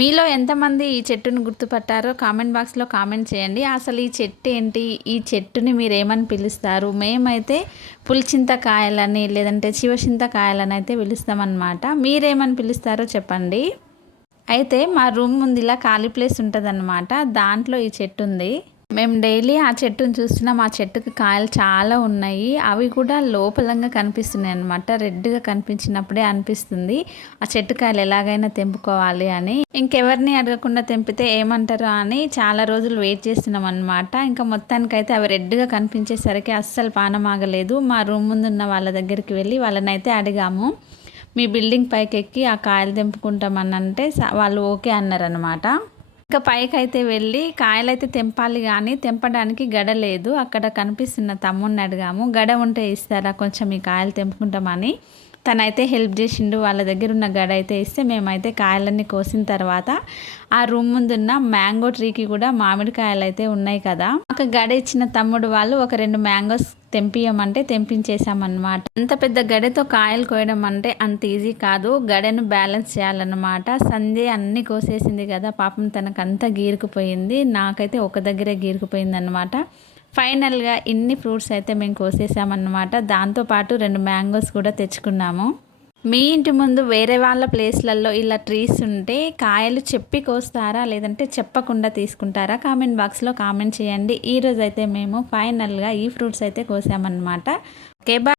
మీలో ఎంతమంది ఈ చెట్టుని గుర్తుపట్టారో కామెంట్ బాక్స్లో కామెంట్ చేయండి. అసలు ఈ చెట్టు ఏంటి, ఈ చెట్టుని మీరు ఏమని పిలుస్తారు? మేమైతే పులిచింతకాయలని లేదంటే శివచింతకాయలని అయితే పిలుస్తామన్నమాట. మీరేమని పిలుస్తారో చెప్పండి. అయితే మా రూమ్ ముందు ఇలా ఖాళీ ప్లేస్ ఉంటుందన్నమాట. దాంట్లో ఈ చెట్టు ఉంది. మేము డైలీ ఆ చెట్టుని చూస్తున్నాం. ఆ చెట్టుకి కాయలు చాలా ఉన్నాయి. అవి కూడా లోపలంగా కనిపిస్తున్నాయి అన్నమాట. రెడ్గా కనిపించినప్పుడే అనిపిస్తుంది ఆ చెట్టు కాయలు ఎలాగైనా తెంపుకోవాలి అని. ఇంకెవరిని అడగకుండా తెంపితే ఏమంటారో అని చాలా రోజులు వెయిట్ చేస్తున్నాం అన్నమాట. ఇంకా మొత్తానికైతే అవి రెడ్గా కనిపించేసరికి అస్సలు పానం ఆగలేదు. మా రూమ్ ముందు ఉన్న వాళ్ళ దగ్గరికి వెళ్ళి వాళ్ళనైతే అడిగాము, మీ బిల్డింగ్ పైకి ఎక్కి ఆ కాయలు తెంపుకుంటామని అంటే వాళ్ళు ఓకే అన్నారనమాట. ఇంకా పైకైతే వెళ్ళి కాయలైతే తెంపాలి కానీ తెంపడానికి గడ లేదు. అక్కడ కనిపిస్తున్న తమ్ముడిని అడిగాము, గడ ఉంటే ఇస్తారా కొంచెం ఈ కాయలు తెంపుకుంటామని. తనైతే హెల్ప్ చేసిండు. వాళ్ళ దగ్గర ఉన్న గడ అయితే ఇస్తే మేమైతే కాయలన్నీ కోసిన తర్వాత ఆ రూమ్ ముందున్న మ్యాంగో ట్రీకి కూడా మామిడికాయలు అయితే ఉన్నాయి కదా, ఒక గడ ఇచ్చిన తమ్ముడు వాళ్ళు ఒక 2 మ్యాంగోస్ తెంపియమంటే తెంపించేసామన్నమాట. అంత పెద్ద గడతో కాయలు కోయడం అంటే అంత ఈజీ కాదు. గడను బ్యాలెన్స్ చేయాలన్నమాట. సంధ్య అన్నీ కోసేసింది కదా, పాపం తనకంతా గీరుకుపోయింది. నాకైతే ఒక దగ్గరే గీరుకుపోయింది అనమాట. ఫైనల్గా ఇన్ని ఫ్రూట్స్ అయితే మేము కోసేసామన్నమాట. దాంతోపాటు 2 మ్యాంగోస్ కూడా తెచ్చుకున్నాము. మీ ఇంటి ముందు వేరే వాళ్ళ ప్లేస్లలో ఇలా ట్రీస్ ఉంటే కాయలు చెప్పి కోస్తారా లేదంటే చెప్పకుండా తీసుకుంటారా? కామెంట్ బాక్స్లో కామెంట్ చేయండి. ఈరోజు అయితే మేము ఫైనల్గా ఈ ఫ్రూట్స్ అయితే కోసామన్నమాట. Okay bye.